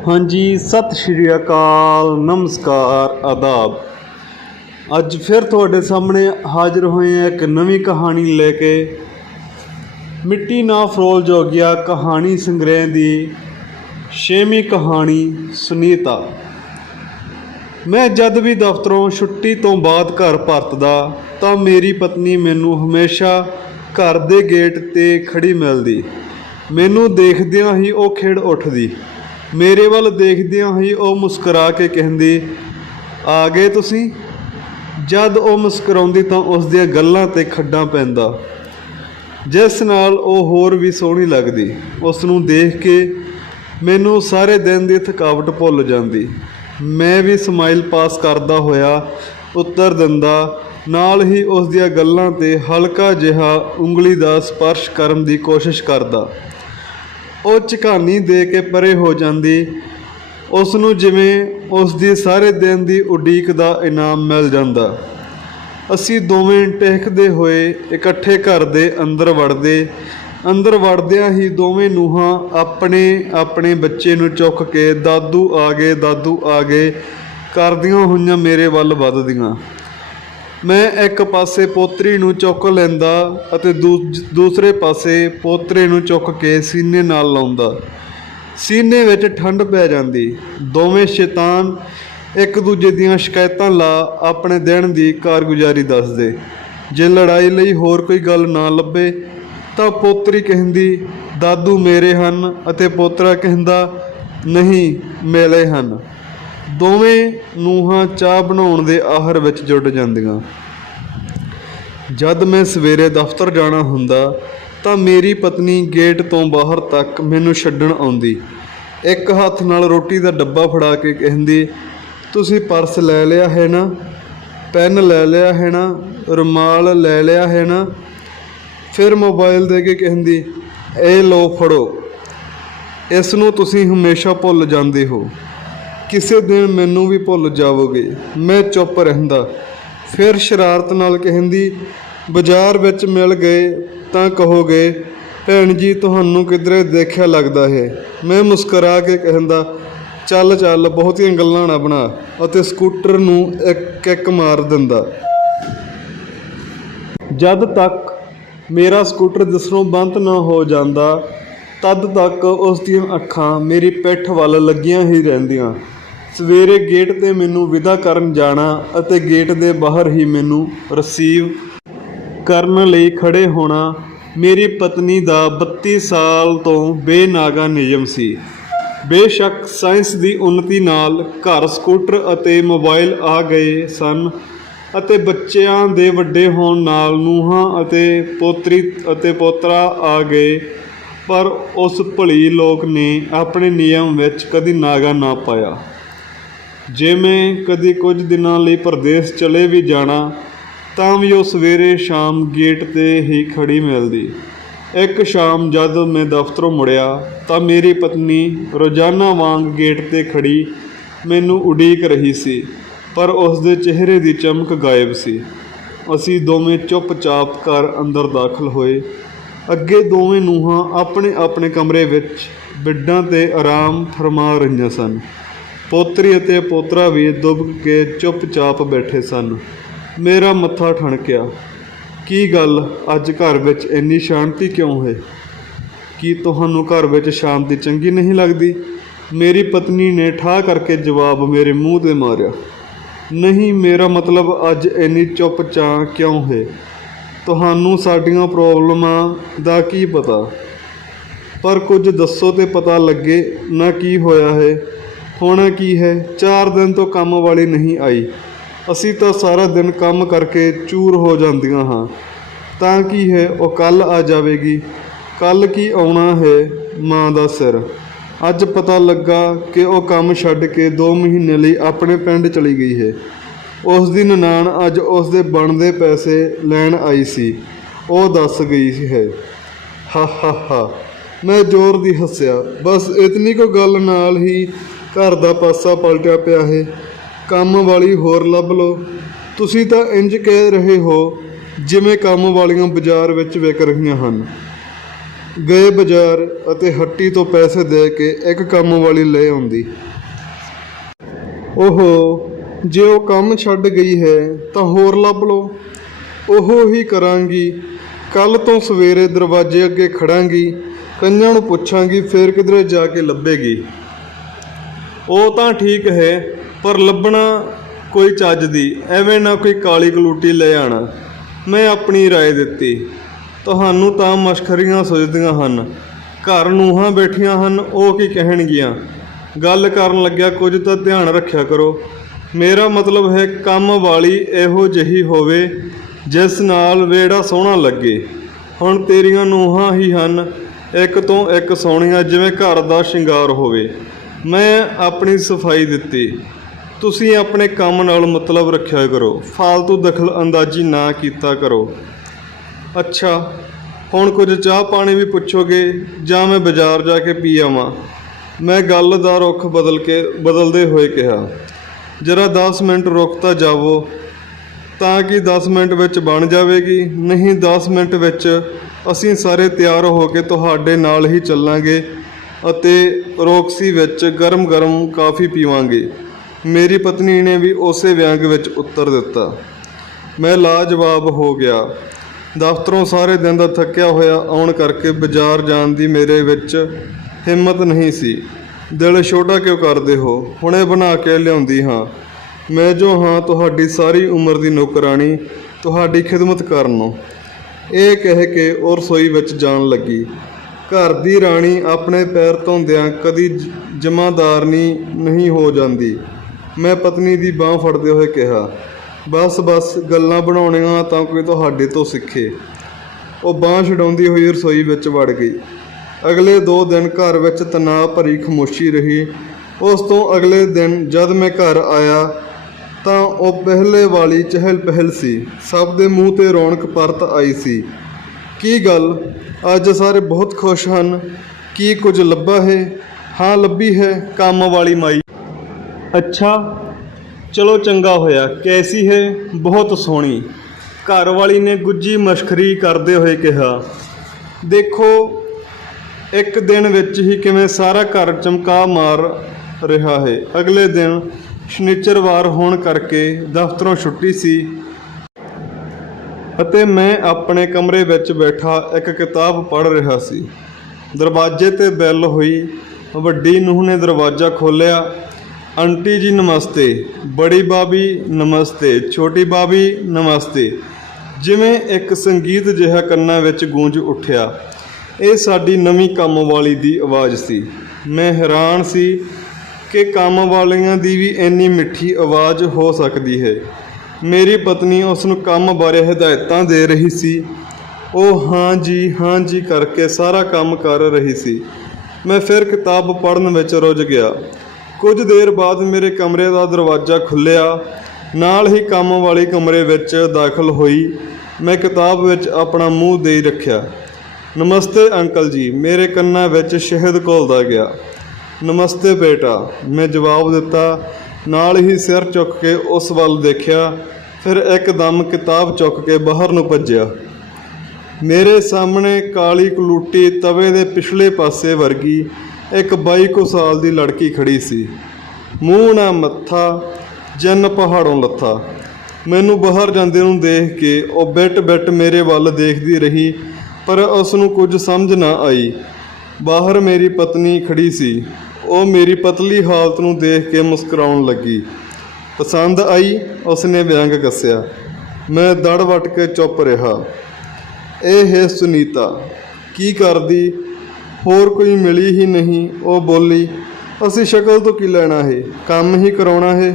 हाँ जी, सत श्री अकाल, नमस्कार, आदाब। अज फिर तुहाडे सामने हाजिर होए हैं एक नवी कहानी लेके। मिट्टी ना फरोल जोगिया कहानी संग्रह की 6वीं कहानी सुनीता। मैं जद भी दफ्तरों छुट्टी तो बाद घर परतदा तां मेरी पत्नी मैनू हमेशा घर दे गेट ते खड़ी मिलदी। मैनू देखदियां ही वो खिड़ उठदी, मेरे वल देखदियां ही वो मुस्करा के कहंदी, आ गए तुसीं। जद वो मुस्कराउंदी तां उस दियां गल्लां ते खड्डां पैंदा, जिस नाल वो होर भी सोहणी लगदी। उस नूं देख के मैनू सारे दिन दी थकावट भुल जांदी। मैं भी समाइल पास करदा होया उत्तर दिंदा, नाल ही उस दियां गल्लां ते हल्का जिहा उंगली दा स्पर्श करन दी कोशिश करदा। ਉਹ ਝਕਾਨੀ ਦੇ ਕੇ ਪਰੇ ਹੋ ਜਾਂਦੀ। ਉਸ ਨੂੰ ਜਿਵੇਂ ਉਸ ਦੀ ਸਾਰੇ ਦਿਨ ਦੀ ਉਡੀਕ ਦਾ ਇਨਾਮ ਮਿਲ ਜਾਂਦਾ। ਅਸੀਂ ਦੋਵੇਂ ਟਹਿਕਦੇ ਹੋਏ ਇਕੱਠੇ ਘਰ ਦੇ ਅੰਦਰ ਵੜਦੇ। ਅੰਦਰ ਵੜਦਿਆਂ ਹੀ ਦੋਵੇਂ ਨੂੰਹਾਂ ਆਪਣੇ ਆਪਣੇ ਬੱਚੇ ਨੂੰ ਚੁੱਕ ਕੇ ਦਾਦੂ ਆ ਗਏ, ਦਾਦੂ ਆ ਗਏ ਕਰਦੀਆਂ ਹੋਈਆਂ ਮੇਰੇ ਵੱਲ ਵੱਧਦੀਆਂ। ਮੈਂ ਇੱਕ ਪਾਸੇ ਪੋਤਰੀ ਨੂੰ ਚੁੱਕ ਲੈਂਦਾ ਅਤੇ ਦੂਸਰੇ ਪਾਸੇ ਪੋਤਰੇ ਨੂੰ ਚੁੱਕ ਕੇ ਸੀਨੇ ਨਾਲ ਲਾਉਂਦਾ। ਸੀਨੇ ਵਿੱਚ ਠੰਡ ਪੈ ਜਾਂਦੀ। ਦੋਵੇਂ ਸ਼ੈਤਾਨ ਇੱਕ ਦੂਜੇ ਦੀਆਂ ਸ਼ਿਕਾਇਤਾਂ ਲਾ ਆਪਣੇ ਦਿਨ ਦੀ ਕਾਰਗੁਜ਼ਾਰੀ ਦੱਸਦੇ। ਜੇ ਲੜਾਈ ਲਈ ਹੋਰ ਕੋਈ ਗੱਲ ਨਾ ਲੱਭੇ ਤਾਂ ਪੋਤਰੀ ਕਹਿੰਦੀ, ਦਾਦੂ ਮੇਰੇ ਹਨ, ਅਤੇ ਪੋਤਰਾ ਕਹਿੰਦਾ, ਨਹੀਂ ਮੇਲੇ ਹਨ। ਦੋਵੇਂ ਨੂੰਹਾਂ ਚਾਹ ਬਣਾਉਣ ਦੇ ਆਹਰ ਵਿੱਚ ਜੁੜ ਜਾਂਦੀਆਂ। ਜਦ ਮੈਂ ਸਵੇਰੇ ਦਫ਼ਤਰ ਜਾਣਾ ਹੁੰਦਾ ਤਾਂ ਮੇਰੀ ਪਤਨੀ ਗੇਟ ਤੋਂ ਬਾਹਰ ਤੱਕ ਮੈਨੂੰ ਛੱਡਣ ਆਉਂਦੀ। ਇੱਕ ਹੱਥ ਨਾਲ ਰੋਟੀ ਦਾ ਡੱਬਾ ਫੜਾ ਕੇ ਕਹਿੰਦੀ, ਤੁਸੀਂ ਪਰਸ ਲੈ ਲਿਆ ਹੈ ਨਾ, ਪੈਨ ਲੈ ਲਿਆ ਹੈ ਨਾ, ਰੁਮਾਲ ਲੈ ਲਿਆ ਹੈ ਨਾ। ਫਿਰ ਮੋਬਾਈਲ ਦੇ ਕੇ ਕਹਿੰਦੀ, ਇਹ ਲਓ ਫੜੋ, ਇਸ ਨੂੰ ਤੁਸੀਂ ਹਮੇਸ਼ਾ ਭੁੱਲ ਜਾਂਦੇ ਹੋ, ਕਿਸੇ ਦਿਨ ਮੈਨੂੰ ਵੀ ਭੁੱਲ ਜਾਵੋਗੇ। ਮੈਂ ਚੁੱਪ ਰਹਿੰਦਾ। ਫਿਰ ਸ਼ਰਾਰਤ ਨਾਲ ਕਹਿੰਦੀ, ਬਾਜ਼ਾਰ ਵਿੱਚ ਮਿਲ ਗਏ ਤਾਂ ਕਹੋਗੇ, ਭੈਣ ਜੀ ਤੁਹਾਨੂੰ ਕਿਧਰੇ ਦੇਖਿਆ ਲੱਗਦਾ ਹੈ। ਮੈਂ ਮੁਸਕਰਾ ਕੇ ਕਹਿੰਦਾ, ਚੱਲ ਚੱਲ ਬਹੁਤੀਆਂ ਗੱਲਾਂ ਨਾ ਬਣਾ, ਅਤੇ ਸਕੂਟਰ ਨੂੰ ਇੱਕ ਇੱਕ ਮਾਰ ਦਿੰਦਾ। ਜਦ ਤੱਕ ਮੇਰਾ ਸਕੂਟਰ ਦਿਸਣੋਂ ਬੰਦ ਨਾ ਹੋ ਜਾਂਦਾ ਤਦ ਤੱਕ ਉਸ ਦੀਆਂ ਅੱਖਾਂ ਮੇਰੀ ਪਿੱਠ ਵੱਲ ਲੱਗੀਆਂ ਹੀ ਰਹਿੰਦੀਆਂ। ਸਵੇਰੇ ਗੇਟ 'ਤੇ ਮੈਨੂੰ ਵਿਦਾ ਕਰਨ ਜਾਣਾ ਅਤੇ ਗੇਟ ਦੇ ਬਾਹਰ ਹੀ ਮੈਨੂੰ ਰਿਸੀਵ ਕਰਨ ਲਈ ਖੜ੍ਹੇ ਹੋਣਾ ਮੇਰੀ ਪਤਨੀ ਦਾ 32 ਸਾਲ ਤੋਂ ਬੇਨਾਗਾ ਨਿਯਮ ਸੀ। ਬੇਸ਼ੱਕ ਸਾਇੰਸ ਦੀ ਉੱਨਤੀ ਨਾਲ ਘਰ ਸਕੂਟਰ ਅਤੇ ਮੋਬਾਈਲ ਆ ਗਏ ਸਨ ਅਤੇ ਬੱਚਿਆਂ ਦੇ ਵੱਡੇ ਹੋਣ ਨਾਲ ਨੂੰਹਾਂ ਅਤੇ ਪੋਤਰੀ ਅਤੇ ਪੋਤਰਾ ਆ ਗਏ, ਪਰ ਉਸ ਭਲੀ ਲੋਕ ਨੇ ਆਪਣੇ ਨਿਯਮ ਵਿੱਚ ਕਦੀ ਨਾਗਾ ਨਾ ਪਾਇਆ। ਜੇ ਮੈਂ ਕਦੀ ਕੁਝ ਦਿਨਾਂ ਲਈ ਪ੍ਰਦੇਸ਼ ਚਲੇ ਵੀ ਜਾਣਾ ਤਾਂ ਵੀ ਉਹ ਸਵੇਰੇ ਸ਼ਾਮ ਗੇਟ 'ਤੇ ਹੀ ਖੜੀ ਮਿਲਦੀ। ਇੱਕ ਸ਼ਾਮ ਜਦ ਮੈਂ ਦਫ਼ਤਰੋਂ ਮੁੜਿਆ ਤਾਂ ਮੇਰੀ ਪਤਨੀ ਰੋਜ਼ਾਨਾ ਵਾਂਗ ਗੇਟ 'ਤੇ ਖੜੀ ਮੈਨੂੰ ਉਡੀਕ ਰਹੀ ਸੀ, ਪਰ ਉਸ ਦੇ ਚਿਹਰੇ ਦੀ ਚਮਕ ਗਾਇਬ ਸੀ। ਅਸੀਂ ਦੋਵੇਂ ਚੁੱਪਚਾਪ ਘਰ ਅੰਦਰ ਦਾਖਲ ਹੋਏ। ਅੱਗੇ ਦੋਵੇਂ ਨੂੰਹਾਂ ਆਪਣੇ ਆਪਣੇ ਕਮਰੇ ਵਿੱਚ ਬੈੱਡਾਂ 'ਤੇ ਆਰਾਮ ਫਰਮਾ ਰਹੀਆਂ ਸਨ। ਪੋਤਰੀ ਅਤੇ ਪੋਤਰਾ ਵੀ ਦੁਬਕ ਕੇ ਚੁੱਪਚਾਪ ਬੈਠੇ ਸਨ। ਮੇਰਾ ਮੱਥਾ ਠਣਕਿਆ। ਕੀ ਗੱਲ, ਅੱਜ ਘਰ ਵਿੱਚ ਇੰਨੀ ਸ਼ਾਂਤੀ ਕਿਉਂ ਹੈ? ਕੀ ਤੁਹਾਨੂੰ ਘਰ ਵਿੱਚ ਸ਼ਾਂਤੀ ਚੰਗੀ ਨਹੀਂ ਲੱਗਦੀ? ਮੇਰੀ ਪਤਨੀ ਨੇ ਠਾਹ ਕਰਕੇ ਜਵਾਬ ਮੇਰੇ ਮੂੰਹ 'ਤੇ ਮਾਰਿਆ। ਨਹੀਂ, ਮੇਰਾ ਮਤਲਬ ਅੱਜ ਇੰਨੀ ਚੁੱਪ-ਚਾਂ ਕਿਉਂ ਹੈ? ਤੁਹਾਨੂੰ ਸਾਡੀਆਂ ਪ੍ਰੋਬਲਮਾਂ ਦਾ ਕੀ ਪਤਾ? ਪਰ ਕੁਝ ਦੱਸੋ ਤੇ ਪਤਾ ਲੱਗੇ ਨਾ ਕੀ ਹੋਇਆ ਹੈ। ਹੋਣਾ ਕੀ ਹੈ? 4 ਦਿਨ ਤੋਂ ਕੰਮ ਵਾਲੀ ਨਹੀਂ ਆਈ। ਅਸੀਂ ਤਾਂ ਸਾਰਾ ਦਿਨ ਕੰਮ ਕਰਕੇ ਚੂਰ ਹੋ ਜਾਂਦੀਆਂ ਹਾਂ। ਤਾਂ ਕੀ ਹੈ, ਉਹ ਕੱਲ੍ਹ ਆ ਜਾਵੇਗੀ। ਕੱਲ੍ਹ ਕੀ ਆਉਣਾ ਹੈ, ਮਾਂ ਦਾ ਸਿਰ। ਅੱਜ ਪਤਾ ਲੱਗਾ ਕਿ ਉਹ ਕੰਮ ਛੱਡ ਕੇ 2 ਮਹੀਨੇ ਲਈ ਆਪਣੇ ਪਿੰਡ ਚਲੀ ਗਈ ਹੈ। ਉਸ ਦੀ ਨਨਾਣ ਅੱਜ ਉਸ ਦੇ ਬਣਦੇ ਪੈਸੇ ਲੈਣ ਆਈ ਸੀ, ਉਹ ਦੱਸ ਗਈ ਹੈ। ਹਾ ਹਾ ਹਾ, ਮੈਂ ਜ਼ੋਰ ਦੀ ਹੱਸਿਆ। ਬਸ ਇਤਨੀ ਕੁ ਗੱਲ ਨਾਲ ਹੀ ਘਰ ਦਾ ਪਾਸਾ ਪਲਟਿਆ ਪਿਆ ਹੈ। ਕੰਮ ਵਾਲੀ ਹੋਰ ਲੱਭ ਲਓ। ਤੁਸੀਂ ਤਾਂ ਇੰਝ ਕਹਿ ਰਹੇ ਹੋ ਜਿਵੇਂ ਕੰਮ ਵਾਲੀਆਂ ਬਾਜ਼ਾਰ ਵਿੱਚ ਵਿਕ ਰਹੀਆਂ ਹਨ। ਗਏ ਬਾਜ਼ਾਰ ਅਤੇ ਹੱਟੀ ਤੋਂ ਪੈਸੇ ਦੇ ਕੇ ਇੱਕ ਕੰਮ ਵਾਲੀ ਲੈ ਆਉਂਦੀ। ਜੇ ਉਹ ਕੰਮ ਛੱਡ ਗਈ ਹੈ ਤਾਂ ਹੋਰ ਲੱਭ ਲਓ। ਉਹੋ ਹੀ ਕਰਾਂਗੀ। ਕੱਲ੍ਹ ਤੋਂ ਸਵੇਰੇ ਦਰਵਾਜ਼ੇ ਅੱਗੇ ਖੜਾਂਗੀ, ਕਈਆਂ ਨੂੰ ਪੁੱਛਾਂਗੀ, ਫਿਰ ਕਿਧਰੇ ਜਾ ਕੇ ਲੱਭੇਗੀ। ਉਹ ਤਾਂ ਠੀਕ ਹੈ, ਪਰ ਲੱਭਣਾ ਕੋਈ ਚੱਜ ਦੀ, ਐਵੇਂ ਨਾ ਕੋਈ ਕਾਲੀ ਕਲੂਟੀ ਲੈ ਆਣਾ। ਮੈਂ ਆਪਣੀ ਰਾਏ ਦਿੱਤੀ। ਤੁਹਾਨੂੰ ਤਾਂ ਮਸ਼ਕਰੀਆਂ ਸੁਝਦੀਆਂ ਹਨ। ਘਰ ਨੂੰਹਾਂ ਬੈਠੀਆਂ ਹਨ, ਉਹ ਕੀ ਕਹਿਣਗੀਆਂ। ਗੱਲ ਕਰਨ ਲੱਗਿਆ ਕੁਝ ਤਾਂ ਧਿਆਨ ਰੱਖਿਆ ਕਰੋ। ਮੇਰਾ ਮਤਲਬ ਹੈ ਕੰਮ ਵਾਲੀ ਇਹੋ ਜਿਹੀ ਹੋਵੇ ਜਿਸ ਨਾਲ ਵਿਹੜਾ ਸੋਹਣਾ ਲੱਗੇ। ਹੁਣ ਤੇਰੀਆਂ ਨੂੰਹਾਂ ਹੀ ਹਨ, ਇੱਕ ਤੋਂ ਇੱਕ ਸੋਹਣੀਆਂ, ਜਿਵੇਂ ਘਰ ਦਾ ਸ਼ਿੰਗਾਰ ਹੋਵੇ। ਮੈਂ ਆਪਣੀ ਸਫਾਈ ਦਿੱਤੀ। ਤੁਸੀਂ ਆਪਣੇ ਕੰਮ ਨਾਲ ਮਤਲਬ ਰੱਖਿਆ ਕਰੋ, ਫਾਲਤੂ ਦਖਲ ਅੰਦਾਜ਼ੀ ਨਾ ਕੀਤਾ ਕਰੋ। ਅੱਛਾ, ਹੁਣ ਕੁਝ ਚਾਹ ਪਾਣੀ ਵੀ ਪੁੱਛੋਗੇ ਜਾਂ ਮੈਂ ਬਾਜ਼ਾਰ ਜਾ ਕੇ ਪੀ ਆਵਾਂ? ਮੈਂ ਗੱਲ ਦਾ ਰੁੱਖ ਬਦਲਦੇ ਹੋਏ ਕਿਹਾ। ਜਰਾ 10 ਮਿੰਟ ਰੁਕ ਤਾਂ ਜਾਵੋ, ਤਾਂ ਕਿ 10 ਮਿੰਟ ਵਿੱਚ ਬਣ ਜਾਵੇਗੀ। ਨਹੀਂ, 10 ਮਿੰਟ ਵਿੱਚ ਅਸੀਂ ਸਾਰੇ ਤਿਆਰ ਹੋ ਕੇ ਤੁਹਾਡੇ ਨਾਲ ਹੀ ਚੱਲਾਂਗੇ ਅਤੇ ਰੌਕਸੀ ਵਿੱਚ ਗਰਮ ਕਾਫੀ ਪੀਵਾਂਗੇ। ਮੇਰੀ ਪਤਨੀ ਨੇ ਵੀ ਉਸੇ ਵਿਅੰਗ ਵਿੱਚ ਉੱਤਰ ਦਿੱਤਾ। ਮੈਂ ਲਾਜਵਾਬ ਹੋ ਗਿਆ। ਦਫ਼ਤਰੋਂ ਸਾਰੇ ਦਿਨ ਦਾ ਥੱਕਿਆ ਹੋਇਆ ਆਉਣ ਕਰਕੇ ਬਾਜ਼ਾਰ ਜਾਣ ਦੀ ਮੇਰੇ ਵਿੱਚ ਹਿੰਮਤ ਨਹੀਂ ਸੀ। ਦਿਲ ਛੋਟਾ ਕਿਉਂ ਕਰਦੇ ਹੋ? ਹੁਣੇ ਬਣਾ ਕੇ ਲਿਆਉਂਦੀ ਹਾਂ। ਮੈਂ ਜੋ ਹਾਂ ਤੁਹਾਡੀ ਸਾਰੀ ਉਮਰ ਦੀ ਨੌਕਰਾਣੀ, ਤੁਹਾਡੀ ਖਿਦਮਤ ਕਰਨ ਨੂੰ। ਇਹ ਕਹਿ ਕੇ ਉਹ ਰਸੋਈ ਵਿੱਚ ਜਾਣ ਲੱਗੀ। ਘਰ ਦੀ ਰਾਣੀ ਆਪਣੇ ਪੈਰ ਧੋਂਦਿਆਂ ਕਦੀ ਜਮਾਦਾਰਨੀ ਨਹੀਂ ਹੋ ਜਾਂਦੀ। ਮੈਂ ਪਤਨੀ ਦੀ ਬਾਂਹ ਫੜਦੇ ਹੋਏ ਕਿਹਾ, ਬਸ ਗੱਲਾਂ ਬਣਾਉਣੀਆਂ ਤਾਂ ਕੋਈ ਤੁਹਾਡੇ ਤੋਂ ਸਿੱਖੇ। ਉਹ ਬਾਂਹ ਛਡਾਉਂਦੀ ਹੋਈ ਰਸੋਈ ਵਿੱਚ ਵੜ ਗਈ। ਅਗਲੇ 2 ਦਿਨ ਘਰ ਵਿੱਚ ਤਣਾਅ ਭਰੀ ਖਾਮੋਸ਼ੀ ਰਹੀ। ਉਸ ਤੋਂ ਅਗਲੇ ਦਿਨ ਜਦ ਮੈਂ ਘਰ ਆਇਆ ਤਾਂ ਉਹ ਪਹਿਲੇ ਵਾਲੀ ਚਹਿਲ ਪਹਿਲ ਸੀ। ਸਭ ਦੇ ਮੂੰਹ 'ਤੇ ਰੌਣਕ ਪਰਤ ਆਈ ਸੀ। ਕੀ ਗੱਲ, ਅੱਜ ਸਾਰੇ ਬਹੁਤ ਖੁਸ਼ ਹਨ? ਕੀ ਕੁਝ ਲੱਭਾ ਹੈ? ਹਾਂ, ਲੱਭੀ ਹੈ ਕੰਮ ਵਾਲੀ ਮਾਈ। ਅੱਛਾ, ਚਲੋ ਚੰਗਾ ਹੋਇਆ। ਕੈਸੀ ਹੈ? ਬਹੁਤ ਸੋਹਣੀ। ਘਰ ਵਾਲੀ ਨੇ ਗੁੱਜੀ ਮਸ਼ਕਰੀ ਕਰਦੇ ਹੋਏ ਕਿਹਾ। ਦੇਖੋ, ਇੱਕ ਦਿਨ ਵਿੱਚ ਹੀ ਕਿਵੇਂ ਸਾਰਾ ਘਰ ਚਮਕਾ ਮਾਰ ਰਿਹਾ ਹੈ। ਅਗਲੇ ਦਿਨ ਸ਼ਨੀਚਰਵਾਰ ਹੋਣ ਕਰਕੇ ਦਫ਼ਤਰੋਂ ਛੁੱਟੀ ਸੀ ਅਤੇ ਮੈਂ ਆਪਣੇ ਕਮਰੇ ਵਿੱਚ ਬੈਠਾ ਇੱਕ ਕਿਤਾਬ ਪੜ੍ਹ ਰਿਹਾ ਸੀ। ਦਰਵਾਜ਼ੇ 'ਤੇ ਬੈਲ ਹੋਈ। ਵੱਡੀ ਨੂੰਹ ਨੇ ਦਰਵਾਜ਼ਾ ਖੋਲ੍ਹਿਆ। ਆਂਟੀ ਜੀ ਨਮਸਤੇ। ਬੜੀ ਭਾਬੀ ਨਮਸਤੇ। ਛੋਟੀ ਭਾਬੀ ਨਮਸਤੇ। ਜਿਵੇਂ ਇੱਕ ਸੰਗੀਤ ਜਿਹਾ ਕੰਨਾਂ ਵਿੱਚ ਗੂੰਜ ਉੱਠਿਆ। ਇਹ ਸਾਡੀ ਨਵੀਂ ਕੰਮ ਵਾਲੀ ਦੀ ਆਵਾਜ਼ ਸੀ। ਮੈਂ ਹੈਰਾਨ ਸੀ ਕਿ ਕੰਮ ਵਾਲੀਆਂ ਦੀ ਵੀ ਇੰਨੀ ਮਿੱਠੀ ਆਵਾਜ਼ ਹੋ ਸਕਦੀ ਹੈ। ਮੇਰੀ ਪਤਨੀ ਉਸ ਨੂੰ ਕੰਮ ਬਾਰੇ ਹਦਾਇਤਾਂ ਦੇ ਰਹੀ ਸੀ। ਉਹ ਹਾਂ ਜੀ ਕਰਕੇ ਸਾਰਾ ਕੰਮ ਕਰ ਰਹੀ ਸੀ। ਮੈਂ ਫਿਰ ਕਿਤਾਬ ਪੜ੍ਹਨ ਵਿੱਚ ਰੁੱਝ ਗਿਆ। ਕੁਝ ਦੇਰ ਬਾਅਦ ਮੇਰੇ ਕਮਰੇ ਦਾ ਦਰਵਾਜ਼ਾ ਖੁੱਲ੍ਹਿਆ। ਨਾਲ ਹੀ ਕੰਮ ਵਾਲੀ ਕਮਰੇ ਵਿੱਚ ਦਾਖਲ ਹੋਈ। ਮੈਂ ਕਿਤਾਬ ਵਿੱਚ ਆਪਣਾ ਮੂੰਹ ਦੇ ਰੱਖਿਆ। ਨਮਸਤੇ ਅੰਕਲ ਜੀ। ਮੇਰੇ ਕੰਨਾਂ ਵਿੱਚ ਸ਼ਹਿਦ ਘੁਲਦਾ ਗਿਆ। ਨਮਸਤੇ ਬੇਟਾ, ਮੈਂ ਜਵਾਬ ਦਿੱਤਾ। ਨਾਲ ਹੀ ਸਿਰ ਚੁੱਕ ਕੇ ਉਸ ਵੱਲ ਦੇਖਿਆ, ਫਿਰ ਇੱਕਦਮ ਕਿਤਾਬ ਚੁੱਕ ਕੇ ਬਾਹਰ ਨੂੰ ਭੱਜਿਆ। ਮੇਰੇ ਸਾਹਮਣੇ ਕਾਲੀ ਕਲੂਟੀ ਤਵੇ ਦੇ ਪਿਛਲੇ ਪਾਸੇ ਵਰਗੀ ਇੱਕ 22 ਕੁ ਸਾਲ ਦੀ ਲੜਕੀ ਖੜੀ ਸੀ। ਮੂੰਹ ਨਾ ਮੱਥਾ, ਜਿੰਨ ਪਹਾੜੋਂ ਲੱਥਾ। ਮੈਨੂੰ ਬਾਹਰ ਜਾਂਦੇ ਨੂੰ ਦੇਖ ਕੇ ਉਹ ਬਿੱਟ ਮੇਰੇ ਵੱਲ ਦੇਖਦੀ ਰਹੀ, ਪਰ ਉਸ ਨੂੰ ਕੁਝ ਸਮਝ ਨਾ ਆਈ। ਬਾਹਰ ਮੇਰੀ ਪਤਨੀ ਖੜੀ ਸੀ। ਉਹ ਮੇਰੀ ਪਤਲੀ ਹਾਲਤ ਨੂੰ ਦੇਖ ਕੇ ਮੁਸਕਰਾਉਣ ਲੱਗੀ। ਪਸੰਦ ਆਈ? ਉਸਨੇ ਵਿਅੰਗ ਕੱਸਿਆ। ਮੈਂ ਦੜ ਵੱਟ ਕੇ ਚੁੱਪ ਰਿਹਾ। ਇਹ ਹੈ ਸੁਨੀਤਾ। ਕੀ ਕਰਦੀ? ਹੋਰ ਕੋਈ ਮਿਲੀ ਹੀ ਨਹੀਂ। ਉਹ ਬੋਲੀ, ਅਸੀਂ ਸ਼ਕਲ ਤੋਂ ਕੀ ਲੈਣਾ ਹੈ, ਕੰਮ ਹੀ ਕਰਾਉਣਾ ਹੈ।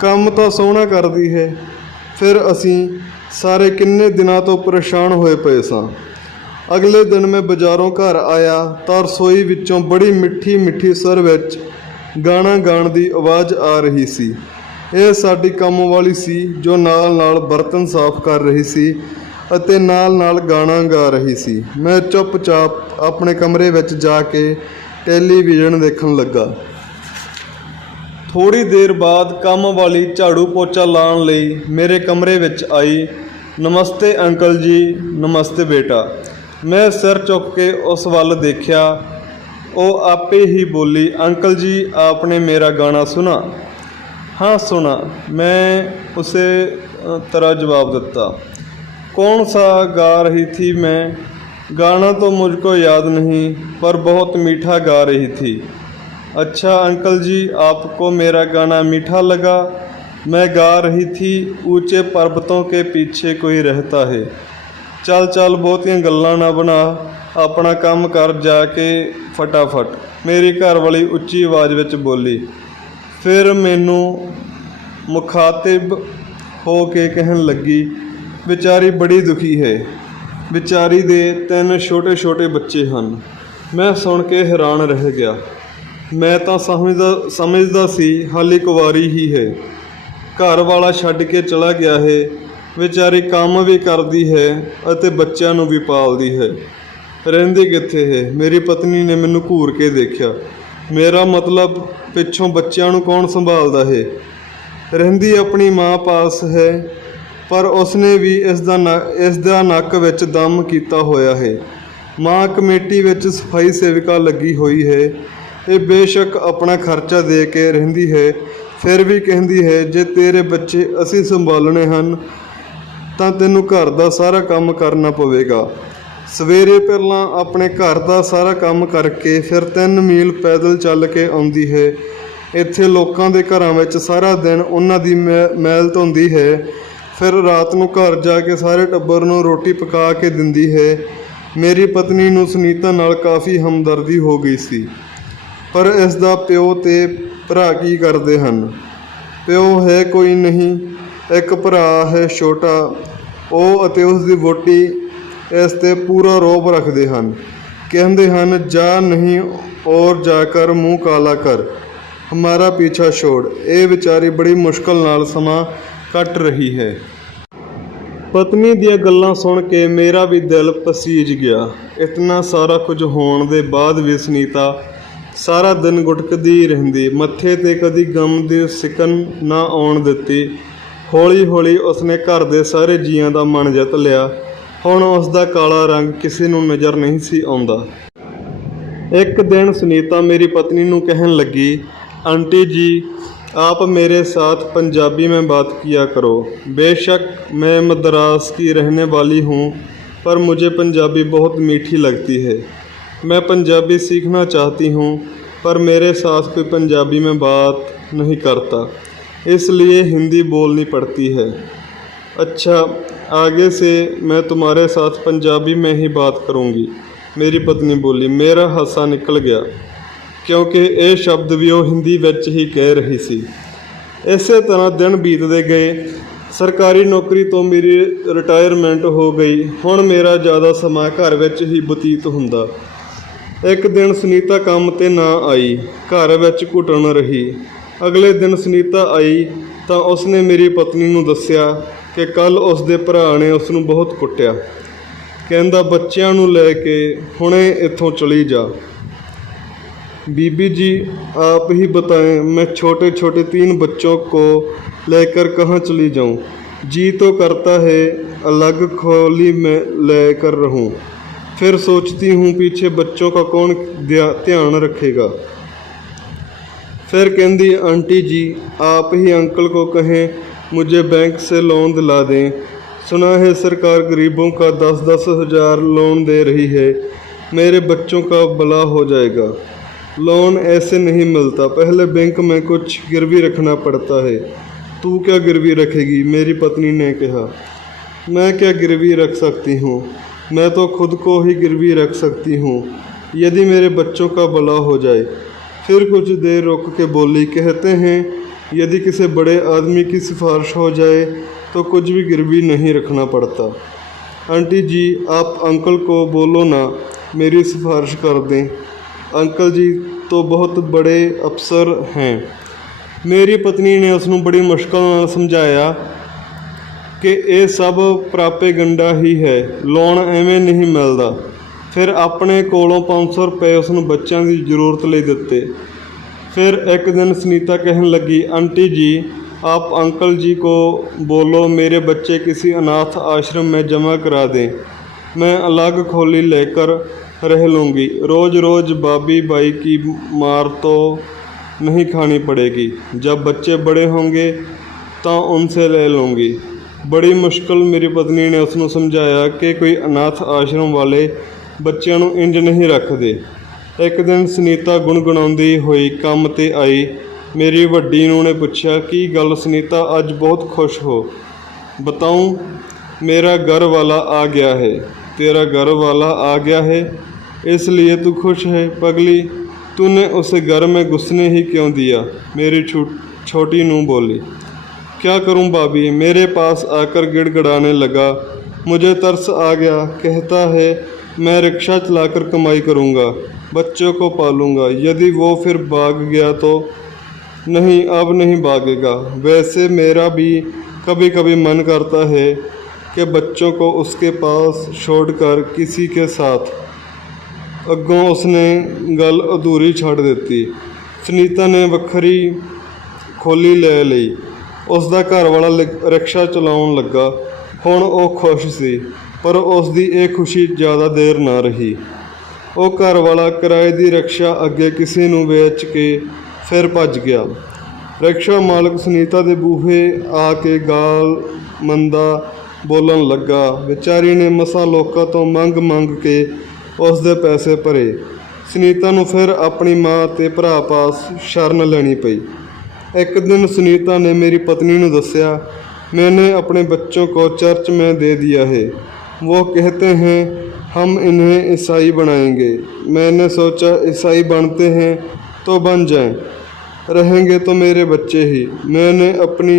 ਕੰਮ ਤਾਂ ਸੋਹਣਾ ਕਰਦੀ ਹੈ। ਫਿਰ ਅਸੀਂ ਸਾਰੇ ਕਿੰਨੇ ਦਿਨਾਂ ਤੋਂ ਪਰੇਸ਼ਾਨ ਹੋਏ ਪਏ ਸਾਂ। ਅਗਲੇ ਦਿਨ ਮੈਂ ਬਾਜ਼ਾਰੋਂ ਘਰ ਆਇਆ ਤਾਂ ਰਸੋਈ ਵਿੱਚੋਂ ਬੜੀ ਮਿੱਠੀ ਸੁਰ ਵਿੱਚ ਗਾਣਾ ਗਾਉਣ ਦੀ ਆਵਾਜ਼ ਆ ਰਹੀ ਸੀ। ਇਹ ਸਾਡੀ ਕੰਮ ਵਾਲੀ ਸੀ, ਜੋ ਨਾਲ ਬਰਤਨ ਸਾਫ਼ ਕਰ ਰਹੀ ਸੀ ਅਤੇ ਨਾਲ ਗਾਣਾ ਗਾ ਰਹੀ ਸੀ। ਮੈਂ ਚੁੱਪਚਾਪ ਆਪਣੇ ਕਮਰੇ ਵਿੱਚ ਜਾ ਕੇ ਟੈਲੀਵਿਜ਼ਨ ਦੇਖਣ ਲੱਗਾ। ਥੋੜ੍ਹੀ ਦੇਰ ਬਾਅਦ ਕੰਮ ਵਾਲੀ ਝਾੜੂ ਪੋਚਾ ਲਾਉਣ ਲਈ ਮੇਰੇ ਕਮਰੇ ਵਿੱਚ ਆਈ। ਨਮਸਤੇ ਅੰਕਲ ਜੀ। ਨਮਸਤੇ ਬੇਟਾ। मैं सिर चुक के उस वल देखा। वो आपे ही बोली, अंकल जी आपने मेरा गाना सुना? हाँ सुना, मैं उसे तरह जवाब दिता। कौन सा गा रही थी मैं? गाना तो मुझको याद नहीं, पर बहुत मीठा गा रही थी। अच्छा अंकल जी, आपको मेरा गाना मीठा लगा? मैं गा रही थी, ऊंचे पर्वतों के पीछे कोई रहता है। चल चल बहुतियां गल्लां ना बना, अपना काम कर जाके फटाफट, मेरी घरवाली उच्ची आवाज़ विच बोली। फिर मैनू मुखातिब हो के कहन लगी, बेचारी बड़ी दुखी है, बेचारी दे 3 छोटे छोटे बच्चे हैं। मैं सुन के हैरान रह गया। मैं तो समझदा सी हाली कुवारी ही है, घर वाला छड्ड के चला गया है, बेचारी काम भी करती है ਅਤੇ ਬੱਚਿਆਂ ਨੂੰ भी पालती है। ਰਹਿੰਦੀ ਕਿੱਥੇ है? मेरी पत्नी ने मैनू घूर के देखा। मेरा मतलब पिछों बच्चों ਨੂੰ कौन संभालता है? ਰਹਿੰਦੀ अपनी माँ पास है, पर उसने भी इसदा नक विच दम किया होया है। माँ कमेटी विच सफाई सेविका लगी हुई है। ये बेशक अपना खर्चा दे के रहंदी है, फिर भी कहती है जे तेरे बच्चे असी संभालने हैं ਤਾਂ ਤੈਨੂੰ ਘਰ ਦਾ ਸਾਰਾ ਕੰਮ ਕਰਨਾ ਪਵੇਗਾ। ਸਵੇਰੇ ਪਹਿਲਾਂ ਆਪਣੇ ਘਰ ਦਾ ਸਾਰਾ ਕੰਮ ਕਰਕੇ ਫਿਰ 3 ਮੀਲ ਪੈਦਲ ਚੱਲ ਕੇ ਆਉਂਦੀ ਹੈ। ਇੱਥੇ ਲੋਕਾਂ ਦੇ ਘਰਾਂ ਵਿੱਚ ਸਾਰਾ ਦਿਨ ਉਹਨਾਂ ਦੀ ਮੈਲ ਧੋਂਦੀ ਹੈ, ਫਿਰ ਰਾਤ ਨੂੰ ਘਰ ਜਾ ਕੇ ਸਾਰੇ ਟੱਬਰ ਨੂੰ ਰੋਟੀ ਪਕਾ ਕੇ ਦਿੰਦੀ ਹੈ। ਮੇਰੀ ਪਤਨੀ ਨੂੰ ਸੁਨੀਤਾ ਨਾਲ ਕਾਫੀ ਹਮਦਰਦੀ ਹੋ ਗਈ ਸੀ, ਪਰ ਇਸ ਦਾ ਪਿਓ ਤੇ ਭਰਾ ਕੀ ਕਰਦੇ ਹਨ? ਪਿਓ ਹੈ ਕੋਈ ਨਹੀਂ, एक भरा है छोटा, ਉਹ ਅਤੇ ਉਸ ਦੀ ਵਹੁਟੀ ਇਸ 'ਤੇ ਪੂਰਾ ਰੋਬ ਰੱਖਦੇ ਹਨ। ਕਹਿੰਦੇ ਹਨ ਜਾ ਨਹੀਂ ਔਰ ਜਾ ਕਰ ਮੂੰਹ ਕਾਲਾ ਕਰ, ਹਮਾਰਾ ਪੀਛਾ ਛੋੜ। ਇਹ ਵਿਚਾਰੀ ਬੜੀ ਮੁਸ਼ਕਲ ਨਾਲ ਸਮਾਂ ਕੱਟ ਰਹੀ ਹੈ। ਪਤਨੀ ਦੀਆਂ ਗੱਲਾਂ ਸੁਣ ਕੇ ਮੇਰਾ ਵੀ ਦਿਲ ਪਸੀਜ ਗਿਆ। ਇਤਨਾ ਸਾਰਾ ਕੁਝ ਹੋਣ ਦੇ ਬਾਅਦ ਵੀ ਸੁਨੀਤਾ ਸਾਰਾ ਦਿਨ ਗੁਟਕਦੀ ਰਹਿੰਦੀ, ਮੱਥੇ 'ਤੇ ਕਦੀ ਗਮ ਦੀ ਸਿਕਨ ਨਾ ਆਉਣ ਦਿੱਤੀ। ਹੌਲੀ ਹੌਲੀ ਉਸਨੇ ਘਰ ਦੇ ਸਾਰੇ ਜੀਆਂ ਦਾ ਮਨ ਜਿੱਤ ਲਿਆ। ਹੁਣ ਉਸ ਦਾ ਕਾਲਾ ਰੰਗ ਕਿਸੇ ਨੂੰ ਨਜ਼ਰ ਨਹੀਂ ਸੀ ਆਉਂਦਾ। ਇੱਕ ਦਿਨ ਸੁਨੀਤਾ ਮੇਰੀ पत्नी ਨੂੰ कहन लगी, आंटी जी आप मेरे साथ पंजाबी में बात किया करो। बेशक मैं मद्रास की रहने वाली हूँ, पर मुझे पंजाबी बहुत मीठी लगती है। मैं पंजाबी सीखना चाहती हूँ, पर मेरे साथ कोई पंजाबी में बात नहीं करता, इसलिए हिंदी बोलनी पड़ती है। अच्छा आगे से मैं तुम्हारे साथ पंजाबी में ही बात करूँगी, मेरी पत्नी बोली। मेरा हासा निकल गया, क्योंकि ये शब्द भी वो हिंदी विच ही कह रही सी। इसे तरह दिन बीतते गए। सरकारी नौकरी तो मेरी रिटायरमेंट हो गई। हुण मेरा ज़्यादा समा घर विच ही बतीत हुंदा। एक दिन सुनीता काम ते ना आई, घर विच घुटन रही। अगले दिन सुनीता आई तो उसने मेरी पत्नी नूं दस्सिया कि कल उसके भरा ने उसनूं बहुत कुट्टिया। कहंदा बच्चिआं नूं लैके हुणे इत्थों चली जा। बीबी जी आप ही बताएं, मैं छोटे छोटे 3 बच्चों को लेकर कहाँ चली जाऊँ? जी तो करता है अलग खोली में लेकर रहूँ, फिर सोचती हूँ पीछे बच्चों का कौन ध्यान रखेगा। फिर कहती आंटी जी आप ही अंकल को कहें मुझे बैंक से लोन दिला दें। सुना है सरकार गरीबों का 10-10 हज़ार लोन दे रही है, मेरे बच्चों का भला हो जाएगा। लोन ऐसे नहीं मिलता, पहले बैंक में कुछ गिरवी रखना पड़ता है। तू क्या गिरवी रखेगी? मेरी पत्नी ने कहा। मैं क्या गिरवी रख सकती हूँ, मैं तो खुद को ही गिरवी रख सकती हूँ, यदि मेरे बच्चों का भला हो जाए। फिर कुछ देर रुक के बोली, कहते हैं यदि किसी बड़े आदमी की सिफारिश हो जाए तो कुछ भी गिरवी नहीं रखना पड़ता। आंटी जी आप अंकल को बोलो ना मेरी सिफारिश कर दें, अंकल जी तो बहुत बड़े अफसर हैं। मेरी पत्नी ने उसनूं बड़ी मुश्किल नाल समझाया कि ये सब प्रापेगंडा ही है, लोन एवें नहीं मिलता। फिर अपने कोलों 500 रुपये उसनूं बच्चों की जरूरत लई दिते। फिर एक दिन सुनीता कहन लगी, आंटी जी आप अंकल जी को बोलो मेरे बच्चे किसी अनाथ आश्रम में जमा करा दें। मैं अलग खोली लेकर रह लूँगी। रोज़ रोज़ बाबी बाई की मार तो नहीं खानी पड़ेगी। जब बच्चे बड़े होंगे तो उनसे ले लूँगी। बड़ी मुश्किल मेरी पत्नी ने उसनों समझाया कि कोई अनाथ आश्रम वाले ਬੱਚਿਆਂ ਨੂੰ ਇੰਜ नहीं ਰੱਖਦੇ। एक दिन सुनीता गुणगुणाਉਂਦੀ ਹੋਈ ਕੰਮ 'ਤੇ आई। मेरी ਵੱਡੀ ਨੂੰਹ ने पूछा, की गल सुनीता, अज बहुत खुश हो? बताऊं, मेरा घर वाला आ गया है। तेरा घर वाला आ गया है इसलिए तू खुश है? पगली, तूने उसे घर में घुसने ही क्यों दिया? मेरी छोटी नूंह बोली। क्या करूं भाभी, मेरे पास आकर गिड़गिड़ाने लगा। मुझे तरस आ गया। कहता है मैं रिक्शा चलाकर कमाई करूंगा, बच्चों को पालूंगा। यदि वो फिर भाग गया तो? नहीं, अब नहीं भागेगा। वैसे मेरा भी कभी कभी मन करता है कि बच्चों को उसके पास छोड़कर किसी के साथ। अगों उसने गल अधूरी छड़ ਦਿੱਤੀ। सुनीता ने ਵੱਖਰੀ ਖੋਲੀ ਲੈ ਲਈ। ਉਸ ਦਾ ਘਰ ਵਾਲਾ ਰਿਕਸ਼ਾ ਚਲਾਉਣ ਲੱਗਾ। ਹੁਣ ਉਹ ਖੁਸ਼ ਸੀ, ਪਰ ਉਸ ਦੀ ਇਹ ਖੁਸ਼ੀ ਜ਼ਿਆਦਾ ਦੇਰ ਨਾ ਰਹੀ। ਉਹ ਘਰ ਵਾਲਾ ਕਿਰਾਏ ਦੀ ਰਿਕਸ਼ਾ ਅੱਗੇ ਕਿਸੇ ਨੂੰ ਵੇਚ ਕੇ ਫਿਰ ਭੱਜ ਗਿਆ। ਰਿਕਸ਼ਾ ਮਾਲਕ ਸੁਨੀਤਾ ਦੇ ਬੂਹੇ ਆ ਕੇ ਗਾਲ ਮੰਦਾ ਬੋਲਣ ਲੱਗਾ। ਵਿਚਾਰੀ ਨੇ ਮਸਾਂ ਲੋਕਾਂ ਤੋਂ ਮੰਗ ਕੇ ਉਸ ਦੇ ਪੈਸੇ ਭਰੇ। ਸੁਨੀਤਾ ਨੂੰ ਫਿਰ ਆਪਣੀ ਮਾਂ ਅਤੇ ਭਰਾ ਪਾਸ ਸ਼ਰਨ ਲੈਣੀ ਪਈ। एक दिन सुनीता ने मेरी पत्नी ने दसिया, मैंने अपने बच्चों को चर्च में दे दिया है। वो कहते हैं हम इन्हें ईसाई बनाएंगे। मैंने सोचा ईसाई बनते हैं तो बन जाएं, रहेंगे तो मेरे बच्चे ही। मैंने अपनी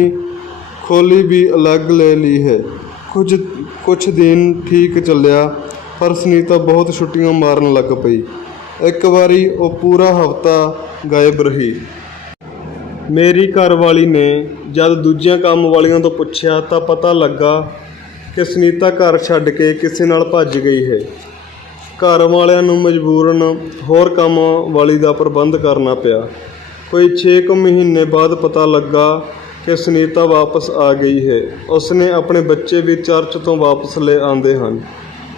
खोली भी अलग ले ली है। कुछ दिन ठीक चलिया, पर सुनीता बहुत छुट्टियां मारन लग पई। एक बारी वो पूरा हफ्ता गायब रही। मेरी घरवाली ने जब दूजियां काम वालियां तो पुछया तो पता लगा कि सुनीता घर छड्ड के किसी नाल भज गई है। घर वालियां नूं मजबूरन होर काम वाली का प्रबंध करना पिया। कोई 6 महीने बाद पता लगा कि सुनीता वापस आ गई है। उसने अपने बच्चे भी चर्च तो वापस ले आंदे हन।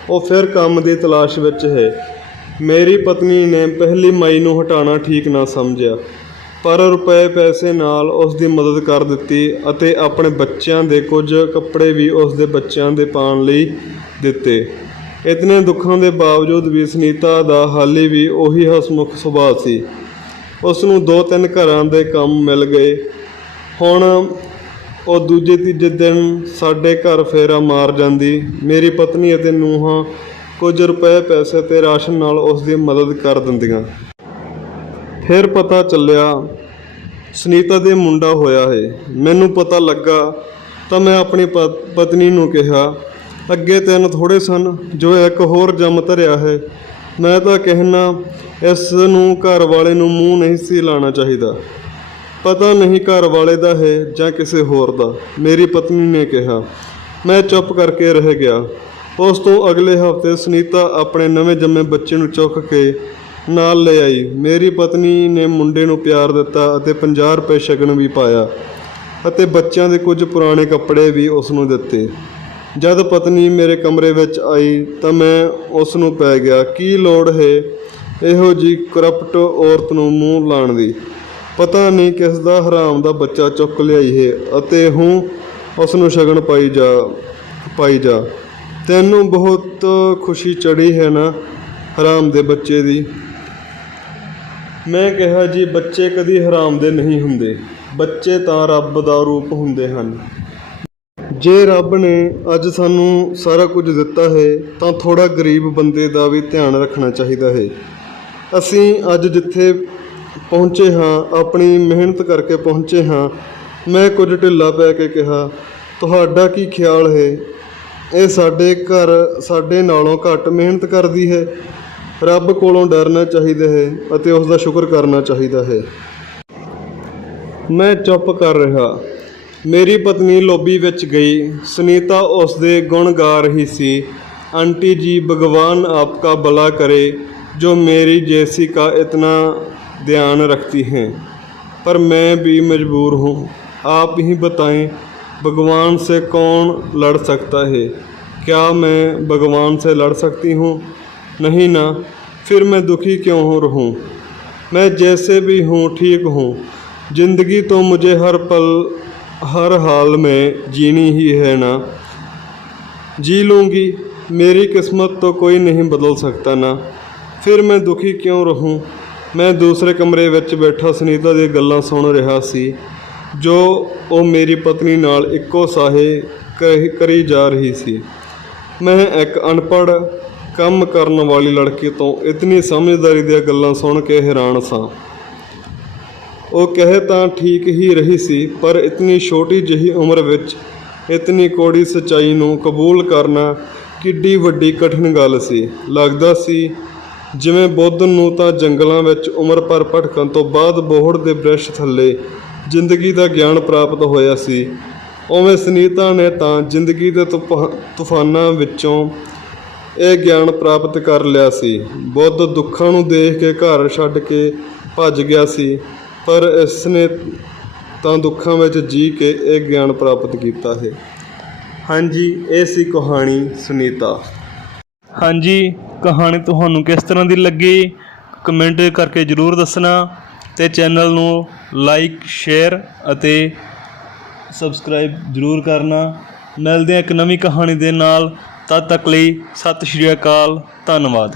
वो फिर काम की तलाश विच है। मेरी पत्नी ने 1 मई नूं हटाना ठीक ना समझिया, पर रुपए पैसे नाल उस दी मदद कर ਦਿੱਤੀ ਅਤੇ ਆਪਣੇ ਬੱਚਿਆਂ ਦੇ ਕੁਝ ਕੱਪੜੇ ਵੀ ਉਸ ਦੇ ਬੱਚਿਆਂ ਦੇ ਪਾਉਣ ਲਈ ਦਿੱਤੇ। ਇਤਨੇ ਦੁੱਖਾਂ ਦੇ ਬਾਵਜੂਦ ਵੀ ਸੁਨੀਤਾ ਦਾ ਹਾਲੇ ਵੀ ਉਹੀ ਹਸਮੁਖ ਸੁਭਾਅ ਸੀ। ਉਸ ਨੂੰ 2-3 ਘਰਾਂ ਦੇ ਕੰਮ ਮਿਲ ਗਏ। ਹੁਣ ਉਹ ਦੂਜੇ ਤੀਜੇ ਦਿਨ ਸਾਡੇ ਘਰ ਫੇਰਾ ਮਾਰ ਜਾਂਦੀ। ਮੇਰੀ ਪਤਨੀ ਅਤੇ ਨੂੰਹਾਂ ਕੁਝ ਰੁਪਏ ਪੈਸੇ ਤੇ ਰਾਸ਼ਨ ਨਾਲ ਉਸ ਦੀ ਮਦਦ ਕਰ ਦਿੰਦੀਆਂ। फिर पता चलिया सुनीता दे मुंडा होया है। मैनू पता लगा तो मैं अपनी पत्नी नूं कहा, अगे 3 थोड़े सन जो एक होर जम धरिया है। मैं तो कहना इस नूं घर वाले नूं मूँह नहीं सी लाना चाहिए। पता नहीं घर वाले दा है जां किसी होर दा, मेरी पत्नी ने कहा। मैं चुप करके रह गया। उस तो अगले हफ्ते सुनीता अपने नवे जम्मे बच्चे नूं चुक के ਨਾਲ ਲੈ ਆਈ। ਮੇਰੀ ਪਤਨੀ ਨੇ ਮੁੰਡੇ ਨੂੰ ਪਿਆਰ ਦਿੱਤਾ ਅਤੇ 50 ਰੁਪਏ ਸ਼ਗਨ ਵੀ ਪਾਇਆ ਅਤੇ ਬੱਚਿਆਂ ਦੇ ਕੁਝ ਪੁਰਾਣੇ ਕੱਪੜੇ ਵੀ ਉਸ ਨੂੰ ਦਿੱਤੇ। ਜਦ ਪਤਨੀ ਮੇਰੇ ਕਮਰੇ ਵਿੱਚ ਆਈ ਤਾਂ ਮੈਂ ਉਸ ਨੂੰ ਪੈ ਗਿਆ। ਕੀ ਲੋੜ ਹੈ ਇਹੋ ਜਿਹੀ ਕਰਪਟ ਔਰਤ ਨੂੰ ਮੂੰਹ ਲਾਉਣ ਦੀ? ਪਤਾ ਨਹੀਂ ਕਿਸ ਦਾ ਹਰਾਮ ਦਾ ਬੱਚਾ ਚੁੱਕ ਲਿਆਈ ਹੈ ਅਤੇ ਹੂੰ ਉਸ ਨੂੰ ਸ਼ਗਨ ਪਾਈ ਜਾ। ਤੈਨੂੰ ਬਹੁਤ ਖੁਸ਼ੀ ਚੜ੍ਹੀ ਹੈ ਨਾ ਹਰਾਮ ਦੇ ਬੱਚੇ ਦੀ? ਮੈਂ ਕਿਹਾ, ਜੀ ਬੱਚੇ ਕਦੀ ਹਰਾਮ ਦੇ ਨਹੀਂ ਹੁੰਦੇ। ਬੱਚੇ ਤਾਂ ਰੱਬ ਦਾ ਰੂਪ ਹੁੰਦੇ ਹਨ। ਜੇ ਰੱਬ ਨੇ ਅੱਜ ਸਾਨੂੰ ਸਾਰਾ ਕੁਝ ਦਿੱਤਾ ਹੈ ਤਾਂ ਥੋੜ੍ਹਾ ਗਰੀਬ ਬੰਦੇ ਦਾ ਵੀ ਧਿਆਨ ਰੱਖਣਾ ਚਾਹੀਦਾ ਹੈ। ਅਸੀਂ ਅੱਜ ਜਿੱਥੇ ਪਹੁੰਚੇ ਹਾਂ ਆਪਣੀ ਮਿਹਨਤ ਕਰਕੇ ਪਹੁੰਚੇ ਹਾਂ। ਮੈਂ ਕੁਝ ਢਿੱਲਾ ਪੈ ਕੇ ਕਿਹਾ, ਤੁਹਾਡਾ ਕੀ ਖਿਆਲ ਹੈ ਇਹ ਸਾਡੇ ਘਰ ਸਾਡੇ ਨਾਲੋਂ ਘੱਟ ਮਿਹਨਤ ਕਰਦੀ ਹੈ? ਰੱਬ ਕੋਲੋਂ ਡਰਨਾ ਚਾਹੀਦਾ ਹੈ ਅਤੇ ਉਸ ਦਾ ਸ਼ੁਕਰ ਕਰਨਾ ਚਾਹੀਦਾ ਹੈ। ਮੈਂ ਚੁੱਪ ਕਰ ਰਿਹਾ। ਮੇਰੀ ਪਤਨੀ ਲੋਬੀ ਵਿੱਚ ਗਈ। ਸੁਨੀਤਾ ਉਸ ਦੇ ਗੁਣ ਗਾ ਰਹੀ ਸੀ। आंटी जी, भगवान आपका भला करे जो मेरी जैसी का इतना ध्यान रखती हैं, पर मैं भी मजबूर हूँ। आप ही बताएं, भगवान से कौन लड़ सकता है? क्या मैं भगवान से लड़ सकती हूँ? नहीं ना, फिर मैं दुखी क्यों हो रहूँ? मैं जैसे भी हूँ ठीक हूँ। जिंदगी तो मुझे हर पल हर हाल में जीनी ही है ना। जी लूँगी, मेरी किस्मत तो कोई नहीं बदल सकता ना। फिर ਮੈਂ ਦੁਖੀ ਕਿਉਂ ਰਹੂੰ? ਮੈਂ ਦੂਸਰੇ ਕਮਰੇ ਵਿੱਚ ਬੈਠਾ ਸੁਨੀਤਾ ਦੀਆਂ ਗੱਲਾਂ ਸੁਣ ਰਿਹਾ ਸੀ ਜੋ ਉਹ ਮੇਰੀ ਪਤਨੀ ਨਾਲ ਇੱਕੋ ਸਾਹੇ ਕਰੀ ਜਾ ਰਹੀ ਸੀ। ਮੈਂ ਇੱਕ ਅਨਪੜ੍ਹ ਕੰਮ ਕਰਨ ਵਾਲੀ ਲੜਕੀ ਤੋਂ ਇਤਨੀ ਸਮਝਦਾਰੀ ਦੀਆਂ ਗੱਲਾਂ ਸੁਣ ਕੇ ਹੈਰਾਨ ਸਾਂ। ਉਹ ਕਹਿ ਤਾਂ ਠੀਕ ਹੀ ਰਹੀ ਸੀ, ਪਰ ਇਤਨੀ ਛੋਟੀ ਜਿਹੀ ਉਮਰ ਵਿੱਚ ਇਤਨੀ ਕੌੜੀ ਸੱਚਾਈ ਨੂੰ ਕਬੂਲ ਕਰਨਾ ਕਿੱਡੀ ਵੱਡੀ ਕਠਿਨ ਗੱਲ ਸੀ। ਲੱਗਦਾ ਸੀ ਜਿਵੇਂ ਬੁੱਧ ਨੂੰ ਤਾਂ ਜੰਗਲਾਂ ਵਿੱਚ ਉਮਰ ਭਰ ਭਟਕਣ ਤੋਂ ਬਾਅਦ ਬੋਹੜ ਦੇ ਬ੍ਰਿਸ਼ ਥੱਲੇ ਜ਼ਿੰਦਗੀ ਦਾ ਗਿਆਨ ਪ੍ਰਾਪਤ ਹੋਇਆ ਸੀ, ਉਵੇਂ ਸੁਨੀਤਾ ਨੇ ਤਾਂ ਜ਼ਿੰਦਗੀ ਦੇ ਤੂਫਾਨਾਂ ਵਿੱਚੋਂ ਇਹ ਗਿਆਨ ਪ੍ਰਾਪਤ ਕਰ ਲਿਆ ਸੀ। ਬੁੱਧ ਦੁੱਖਾਂ ਨੂੰ ਦੇਖ ਕੇ ਘਰ ਛੱਡ ਕੇ ਭੱਜ ਗਿਆ ਸੀ, ਪਰ ਇਸ ਨੇ ਤਾਂ ਦੁੱਖਾਂ ਵਿੱਚ ਜੀ ਕੇ ਇਹ ਗਿਆਨ ਪ੍ਰਾਪਤ ਕੀਤਾ ਹੈ। ਹਾਂਜੀ, ਇਹ ਸੀ ਕਹਾਣੀ ਸੁਨੀਤਾ। ਹਾਂਜੀ, ਕਹਾਣੀ ਤੁਹਾਨੂੰ ਕਿਸ ਤਰ੍ਹਾਂ ਦੀ ਲੱਗੀ ਕਮੈਂਟ ਕਰਕੇ ਜ਼ਰੂਰ ਦੱਸਣਾ, ਅਤੇ ਚੈਨਲ ਨੂੰ ਲਾਈਕ, ਸ਼ੇਅਰ ਅਤੇ ਸਬਸਕ੍ਰਾਈਬ ਜ਼ਰੂਰ ਕਰਨਾ। ਮਿਲਦੇ ਹਾਂ ਇੱਕ ਨਵੀਂ ਕਹਾਣੀ ਦੇ ਨਾਲ, ਤਦ ਤੱਕ ਲਈ ਸਤਿ ਸ਼੍ਰੀ ਅਕਾਲ, ਧੰਨਵਾਦ।